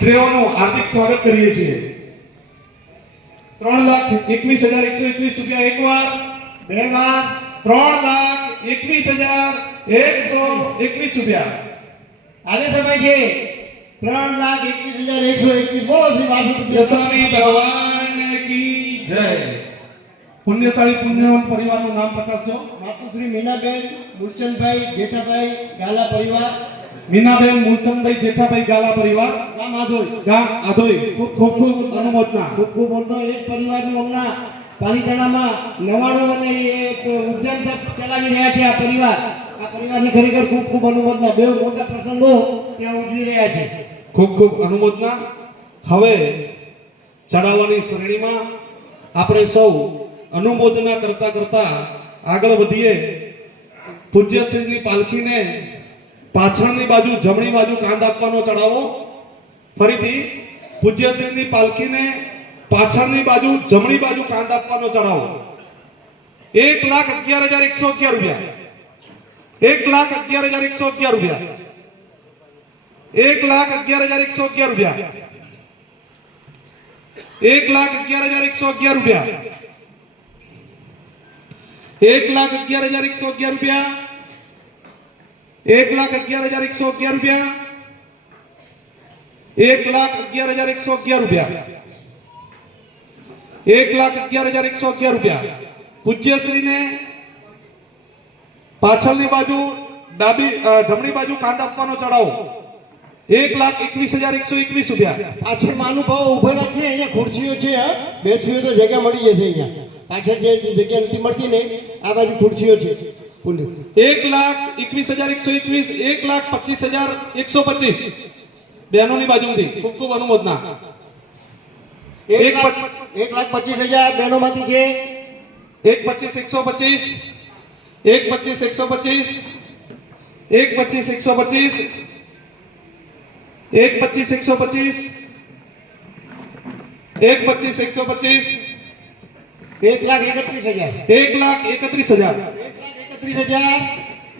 ત્રેઓનું હાર્દિક સ્વાગત કરીએ છીએ। 3,21,121 રૂપિયા એકવાર, બે વાર, 3,21,121 રૂપિયા। આજે સમય છે 3,21,121। બોલો શ્રી વાસુદેવ જસામી ભગવાન કી જય। પુણ્યશાળી પુણ્યવાન પરિવારનું નામ પ્રકાશજો। માતુશ્રી મીનાબેન મૂલચંદભાઈ જેઠાભાઈ ગાલા પરિવાર, મીનાબેન મૂલચંદભાઈ જેઠાભાઈ ગાલા પરિવાર, ગામ આધોઈ, ગામ આધોઈ। ખૂબ ખૂબ અનુમોદના। ખૂબ ખૂબ મોટો એક પરિવારનું હમણાં પાલિતાણામાં 99 અને એક ઉદ્યાન ચલાવી રહ્યા છે આ પરિવાર। આ પરિવારની ખરેખર ખૂબ ખૂબ અનુમોદના। બે મોટા પ્રસંગો ત્યાં ઉજવી રહ્યા છે। ખૂબ ખૂબ અનુમોદના। હવે ચડાવવાની શ્રેણીમાં આપણે સૌ અનુમોદના કરતા કરતા આગળ વધીએ। પૂજ્ય શ્રીની પાલખીને પાછળની બાજુ જમણી બાજુ કાંધ આપવાનો ચડાવો। ફરીથી પૂજ્ય શ્રીની પાલખીને પાછળની બાજુ જમણી બાજુ કાંધ આપવાનો ચડાવો। 1,11,111 રૂપિયા, 1,11,111 રૂપિયા, 1,11,111 રૂપિયા, 1,11,111 રૂપિયા, 1,11,111 રૂપિયા, 1,11,111 રૂપિયા, 1,11,111 રૂપિયા, 1,11,111 રૂપિયા। પૂજ્ય શ્રીને પાછળની બાજુ જમણી બાજુ કાંધ આપવાનો ચડાવો। 1,21,121 રૂપિયા। પાછળ મહાનુભાવો ઉભેલા છે, અહીંયા ખુરશીઓ છે, બેસીઓ તો જગ્યા મળી જશે। અહીંયા પાછળ જે જગ્યા નથી મળતી ને આ બાજુ ખુરશીઓ છે। 1,21,121, 1,25,125 બહેનોની બાજુથી ખૂબ ખૂબ અનુમોદના। 1,25,000 બહેનોમાંથી છે। 1,25,125, 1,25,125, 1,25,125, 1,25,125, 1,25,125, 1,31,000, 1,31,000,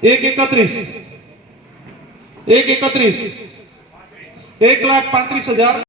1,31,000, 1,31,000, 1,35,000।